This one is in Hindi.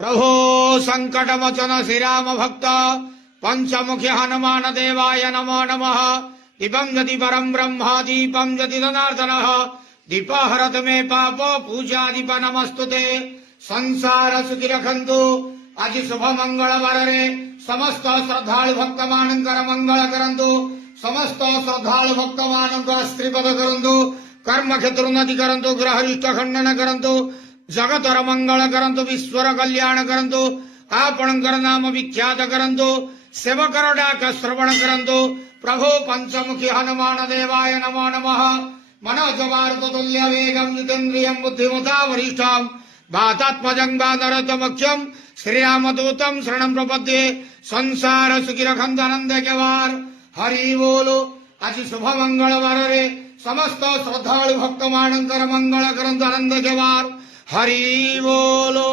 प्रभो संकटमोचन श्रीराम भक्त पंचमुखी हनुमान देवाय नमो नमः। दीपं यदि परम ब्रह्म दीपं यदि जनार्दन दीप हरत मे पाप पूजा दीप नमस्तुते। संसार सुखी रखंतु आज शुभ मंगल वारे समस्त श्रद्धालु भक्त मानकर मंगल करंतु। समस्त श्रद्धालु भक्त मानकर स्त्रीपद करंतु। कर्म क्षेत्र उन्नति करंतु। ग्रह रिष्ट खंडन करंतु। जगतर मंगल करंतु। विश्वर कल्याण करंतु। आपणकर नाम विख्यात करंतु। सेवकर डाक श्रवण करंतु। प्रभु पंचमुखी हनुमान देवाय नमो नमः। मनोजमारुततुल्य वेगं जितेन्द्रियं बुद्धिमता वरिष्ठं वातात्मजं वानरतमख्यं श्रीरामदूतं शरणं प्रपद्ये। संसार सुखी रखंतु आनंद के वार। हरि बोलो। आज शुभ मंगल वारे समस्त श्रद्धालु भक्त मानकर मंगल करंतु आनंद के वार। हरि बोलो।